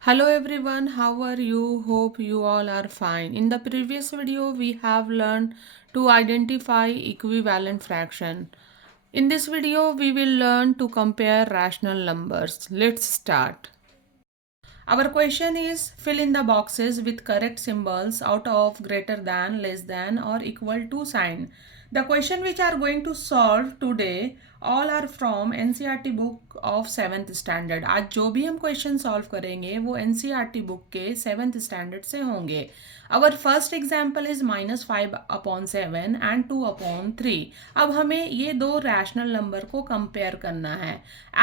Hello everyone, how are you? Hope you all are fine. In the previous video, we have learned to identify equivalent fraction. In this video, we will learn to compare rational numbers. Let's start. Our question is fill in the boxes with correct symbols out of greater than, less than or equal to sign. The question which are going to solve today all are from NCERT book of 7th standard. आज जो भी हम question solve करेंगे वो NCERT book के 7th standard से होंगे. Our first example is -5/7 and 2/3. अब हमें ये दो रैशनल नंबर को कंपेयर करना है.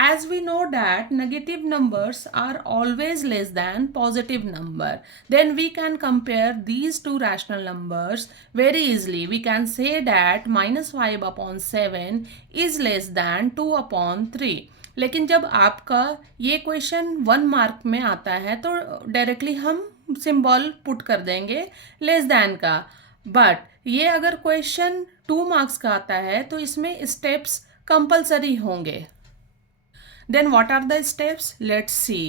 As we know that negative numbers are always less than positive number, then we can compare these two rational numbers very easily. We can say that -5/7 is less than 2/3. लेकिन जब आपका ये question 1 mark में आता है तो directly हम symbol put कर देंगे लेस देन का. बट ये अगर क्वेश्चन 2 मार्क्स का आता है तो इसमें स्टेप्स कंपलसरी होंगे. Then what are the steps? Let's see.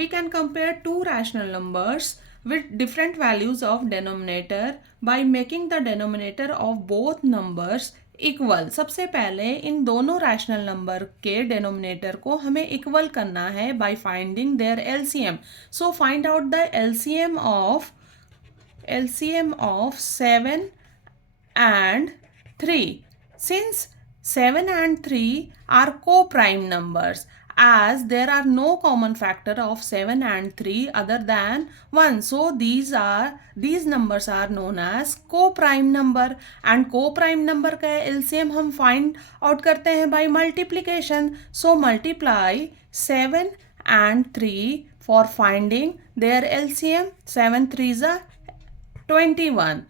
We can compare two rational numbers with different values of denominator by making the denominator of both numbers equal. सबसे पहले इन दोनों रैशनल नंबर के डेनोमिनेटर को हमें equal करना है by finding there LCM. So find out the LCM of 7 and 3. Since 7 and 3 are co-prime numbers, as there are no common factor of 7 and 3 other than 1, so these numbers are known as co-prime number. And co-prime number का LCM हम find out करते हैं by multiplication. So multiply 7 and 3 for finding their LCM. 7 3s are 21.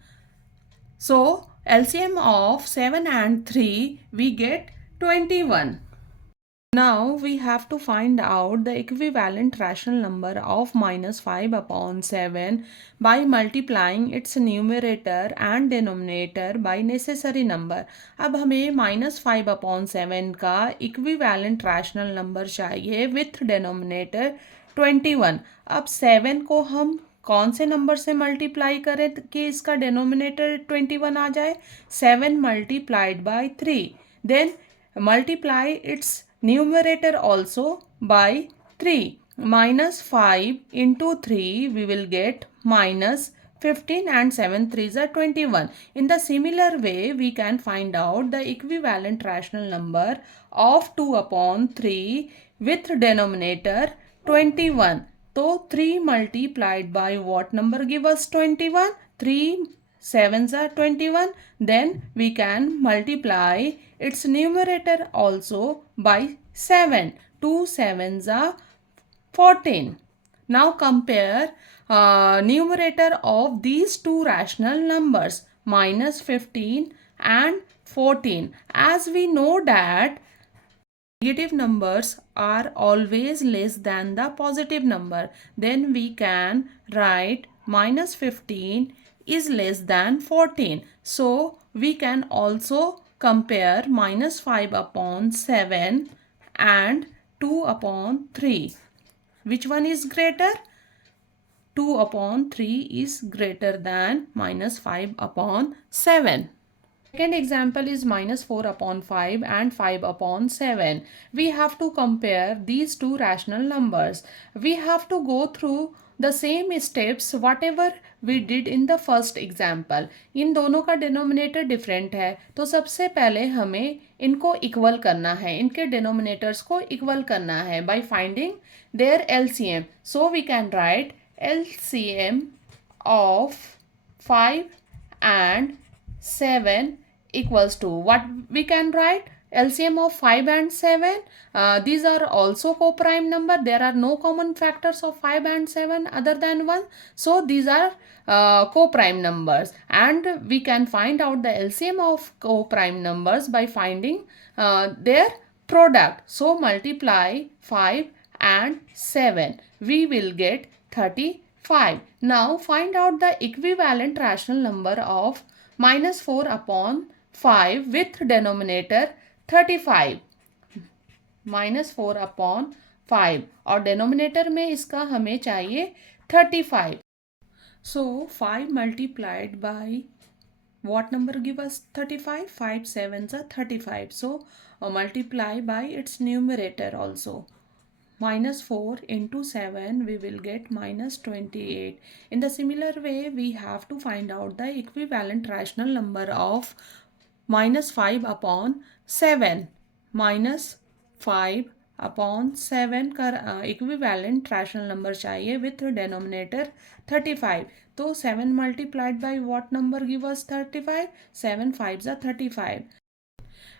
So LCM of 7 and 3 we get 21. Now we have to find out the equivalent rational number of -5/7 by multiplying its numerator and denominator by necessary number. अब हमें -5/7 का equivalent rational number चाहिए with denominator 21. अब 7 को हम कौन से number से मल्टीप्लाई करें कि इसका डिनोमिनेटर 21 आ जाए? 7 multiplied by 3. Then multiply its numerator also by 3. -5 into 3 we will get -15 and 7 3s are 21. In the similar way we can find out the equivalent rational number of 2/3 with denominator 21. So 3 multiplied by what number give us 21? 3 7s are 21. Then we can multiply its numerator also by 7. 2 7s are 14. Now compare numerator of these two rational numbers -15 and 14. As we know that negative numbers are always less than the positive number, then we can write -15 is less than 14. So we can also compare -5/7 and 2/3. Which one is greater? 2/3 is greater than -5/7. Second example is -4/5 and 5/7. We have to compare these two rational numbers. We have to go through the same steps whatever we did in the first example. इन दोनों का denominator different है तो सबसे पहले हमें इनको equal करना है, इनके डिनोमिनेटर्स को इक्वल करना है by finding their LCM. So we can write LCM of 5 and 7 equals to what we can write? LCM of 5 and 7. These are also co-prime number. There are no common factors of 5 and 7 other than 1. So these are co-prime numbers. And we can find out the LCM of co-prime numbers by finding their product. So multiply 5 and 7. We will get 35. Now find out the equivalent rational number of -4/5 with denominator 35. -4/5 5 और denominator में इसका हमें चाहिए 35. So 5 multiplied by what number give us 35? 5 sevens are 35. So multiply by its numerator also. Minus 4 into 7 we will get minus 28. In the similar way we have to find out the equivalent rational number of minus 5 upon 7. Minus 5 upon 7 का equivalent rational number चाहिए with denominator 35. तो 7 multiplied by what number give us 35? 7 5s are 35.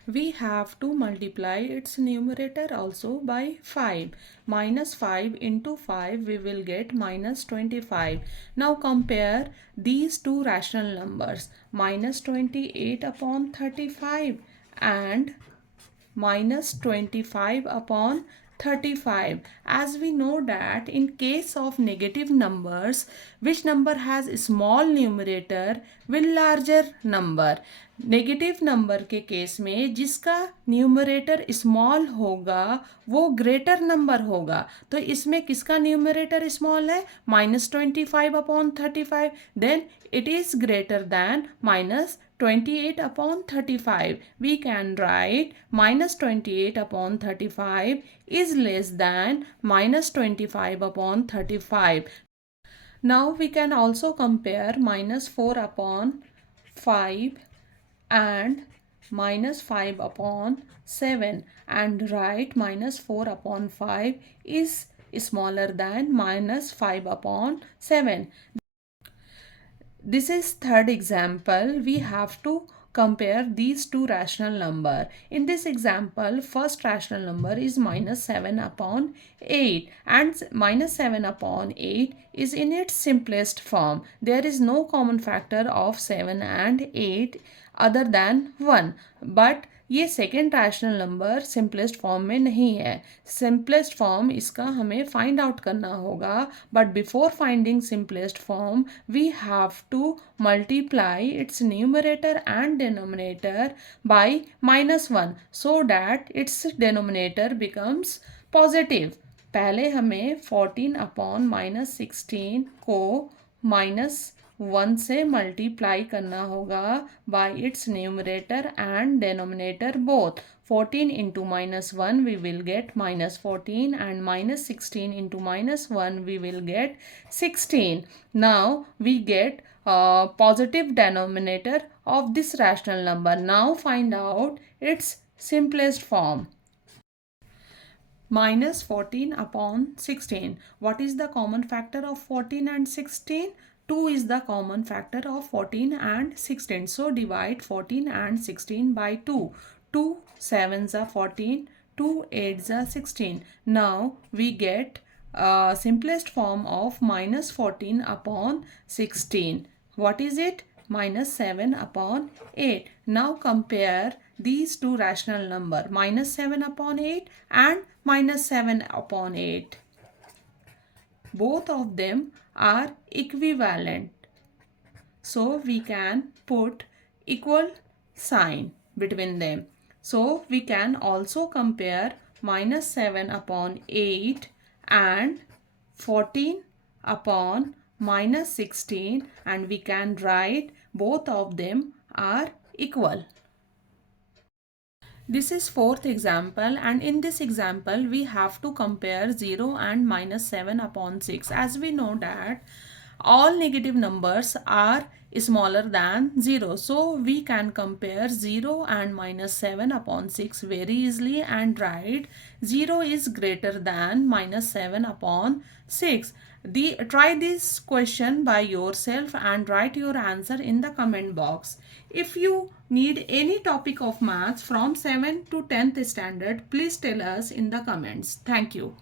We have to multiply its numerator also by 5. Minus 5 into 5 we will get minus 25. Now compare these two rational numbers. Minus 28 upon 35 and minus 25 upon 35. As we know that in case of negative numbers, which number has small numerator will larger number. Negative number के case में जिसका numerator small होगा वो greater number होगा. तो इसमें किसका numerator small है? Minus 25 upon 35. Then it is greater than minus 28 upon 35. We can write minus 28 upon 35 is less than minus 25 upon 35. Now we can also compare minus 4 upon 5 and minus 5 upon 7 and write minus 4 upon 5 is smaller than minus 5 upon 7. This is third example. We have to compare these two rational number. In this example, first rational number is minus 7 upon 8 and minus 7 upon 8 is in its simplest form. There is no common factor of 7 and 8 other than 1. But ये second rational number simplest form में नहीं है. Simplest form इसका हमें find out करना होगा. But before finding simplest form we have to multiply its numerator and denominator by -1 so that its denominator becomes positive. पहले हमें 14 अपॉन -16 को -1 से मल्टीप्लाई करना होगा bye it's numerator and denominator both. 14 into -1 we will get -14 and -16 into -1 we will get 16. Now we get positive denominator of this rational number. Now find out its simplest form. Minus 14 upon 16. What is the common factor of 14 and 16? 2 is the common factor of 14 and 16. So divide 14 and 16 by 2. 2 7s are 14. 2 8s are 16. Now we get simplest form of minus 14 upon 16. What is it? Minus 7 upon 8. Now compare these two rational number, minus 7 upon 8 and minus 7 upon 8. Both of them are equivalent. So we can put equal sign between them. So we can also compare minus 7 upon 8 and 14 upon minus 16 and we can write both of them are equal. This is fourth example and in this example we have to compare 0 and minus 7 upon 6. As we know that all negative numbers are smaller than 0. So we can compare 0 and minus 7 upon 6 very easily and write 0 is greater than minus 7 upon 6. Try this question by yourself and write your answer in the comment box. If you need any topic of maths from 7th to 10th standard, please tell us in the comments. Thank you.